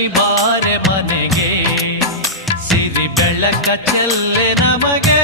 ತಲುಪಿ ಬಾರೆ ಮನೆಗೆ ಸಿರಿ ಬೆಳಕ ಚೆಲ್ಲೆ ನಮಗೆ.